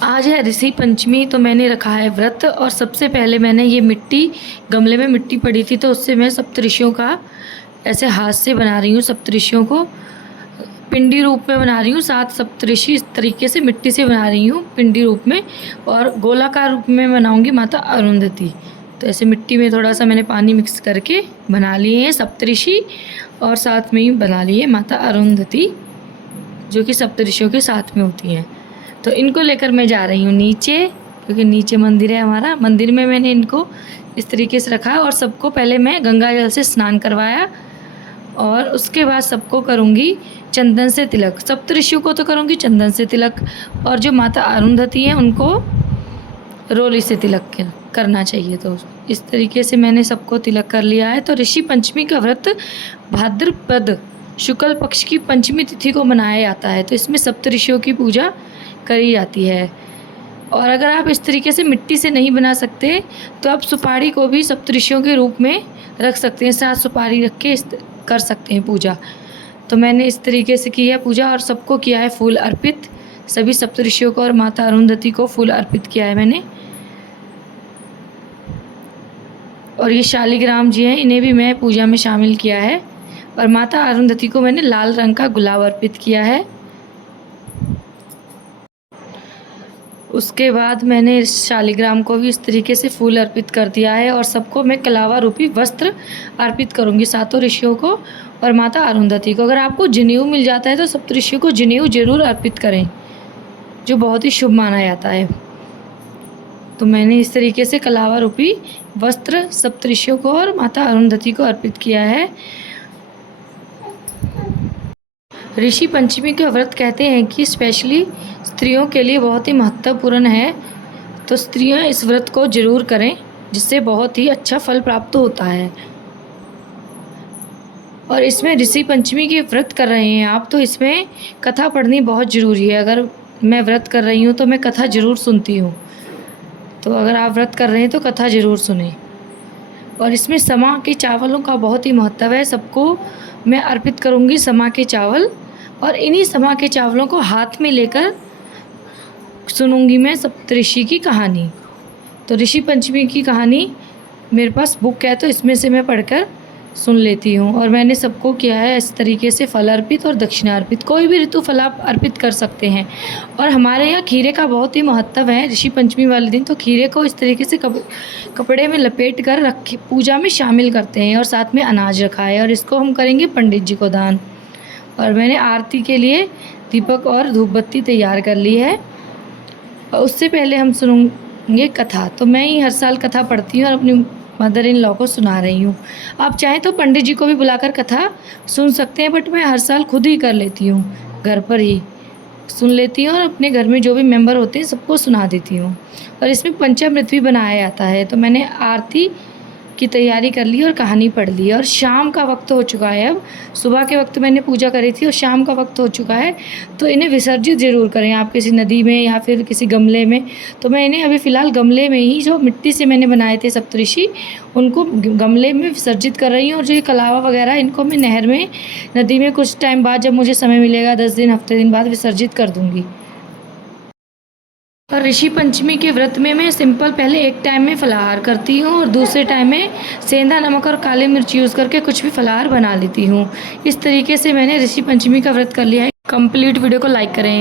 आज है ऋषि पंचमी, तो मैंने रखा है व्रत। और सबसे पहले मैंने ये गमले में मिट्टी पड़ी थी तो उससे मैं सप्तऋषियों का ऐसे हाथ से बना रही हूँ। सप्तऋषियों को पिंडी रूप में बना रही हूँ। 7 सप्तऋषि इस तरीके से मिट्टी से बना रही हूँ पिंडी रूप में, और गोलाकार रूप में बनाऊँगी माता अरुंधति। तो ऐसे मिट्टी में थोड़ा सा मैंने पानी मिक्स करके बना लिए हैं सप्तऋषि, और साथ में ही बना लिए माता अरुंधति जो कि सप्तऋषियों के साथ में होती हैं। तो इनको लेकर मैं जा रही हूँ नीचे, क्योंकि नीचे मंदिर है हमारा। मंदिर में मैंने इनको इस तरीके से रखा, और सबको पहले मैं गंगा जल से स्नान करवाया, और उसके बाद सबको करूँगी चंदन से तिलक। सप्तऋषियों को तो करूँगी चंदन से तिलक, और जो माता अरुंधति हैं उनको रोली से तिलक करना चाहिए। तो इस तरीके से मैंने सबको तिलक कर लिया है। तो ऋषि पंचमी का व्रत भाद्रपद शुक्ल पक्ष की पंचमी तिथि को मनाया जाता है। तो इसमें सप्तऋषियों की पूजा करी जाती है। और अगर आप इस तरीके से मिट्टी से नहीं बना सकते तो आप सुपारी को भी सप्तऋषियों के रूप में रख सकते हैं। 7 सुपारी रख के कर सकते हैं पूजा। तो मैंने इस तरीके से की है पूजा, और सबको किया है फूल अर्पित। सभी सप्तऋषियों को और माता अरुंधति को फूल अर्पित किया है मैंने। और ये शालिग्राम जी हैं, इन्हें भी मैं पूजा में शामिल किया है। और माता अरुंधति को मैंने लाल रंग का गुलाब अर्पित किया है। उसके बाद मैंने शालिग्राम को भी इस तरीके से फूल अर्पित कर दिया है। और सबको मैं कलावा रूपी वस्त्र अर्पित करूँगी, 7 ऋषियों को और माता अरुंधति को। अगर आपको जनेऊ मिल जाता है तो सप्तऋषियों को जनेऊ जरूर अर्पित करें, जो बहुत ही शुभ माना जाता है। तो मैंने इस तरीके से कलावा रूपी वस्त्र सप्तऋषियों को और माता अरुंधति को अर्पित किया है। ऋषि पंचमी का व्रत कहते हैं कि स्पेशली स्त्रियों के लिए बहुत ही महत्वपूर्ण है। तो स्त्रियां इस व्रत को जरूर करें, जिससे बहुत ही अच्छा फल प्राप्त होता है। और इसमें ऋषि पंचमी के व्रत कर रहे हैं आप, तो इसमें कथा पढ़नी बहुत ज़रूरी है। अगर मैं व्रत कर रही हूँ तो मैं कथा ज़रूर सुनती हूँ। तो अगर आप व्रत कर रहे हैं तो कथा ज़रूर सुनें। और इसमें समा के चावलों का बहुत ही महत्व है। सबको मैं अर्पित करूँगी समा के चावल, और इन्हीं समा के चावलों को हाथ में लेकर सुनूंगी मैं सप्तऋषि की कहानी। तो ऋषि पंचमी की कहानी मेरे पास बुक है, तो इसमें से मैं पढ़कर सुन लेती हूँ। और मैंने सबको किया है इस तरीके से फल अर्पित और दक्षिणा अर्पित। कोई भी ऋतु फल आप अर्पित कर सकते हैं। और हमारे यहाँ खीरे का बहुत ही महत्व है ऋषि पंचमी वाले दिन। तो खीरे को इस तरीके से कपड़े में लपेट कर रख पूजा में शामिल करते हैं, और साथ में अनाज रखा है। और इसको हम करेंगे पंडित जी को दान। और मैंने आरती के लिए दीपक और धूप बत्ती तैयार कर ली है। और उससे पहले हम सुनेंगे कथा। तो मैं ही हर साल कथा पढ़ती हूँ और अपनी मदर इन लॉ को सुना रही हूँ। आप चाहें तो पंडित जी को भी बुलाकर कथा सुन सकते हैं, बट मैं हर साल खुद ही कर लेती हूँ, घर पर ही सुन लेती हूँ, और अपने घर में जो भी मेंबर होते हैं सबको सुना देती हूँ। और इसमें पंचामृत भी बनाया जाता है। तो मैंने आरती की तैयारी कर ली और कहानी पढ़ ली। और शाम का वक्त हो चुका है। अब सुबह के वक्त मैंने पूजा करी थी और शाम का वक्त हो चुका है। तो इन्हें विसर्जित ज़रूर करें आप किसी नदी में या फिर किसी गमले में। तो मैं इन्हें अभी फ़िलहाल गमले में ही, जो मिट्टी से मैंने बनाए थे सप्तऋषि, उनको गमले में विसर्जित कर रही हूँ। और जो ये कलावा वगैरह, इनको मैं नहर में, नदी में कुछ टाइम बाद, जब मुझे समय मिलेगा 10 दिन हफ्ते दिन बाद, विसर्जित कर दूँगी। और ऋषि पंचमी के व्रत में मैं सिंपल पहले एक टाइम में फलाहार करती हूँ, और दूसरे टाइम में सेंधा नमक और काली मिर्च यूज़ करके कुछ भी फलाहार बना लेती हूँ। इस तरीके से मैंने ऋषि पंचमी का व्रत कर लिया है। कंप्लीट वीडियो को लाइक करें।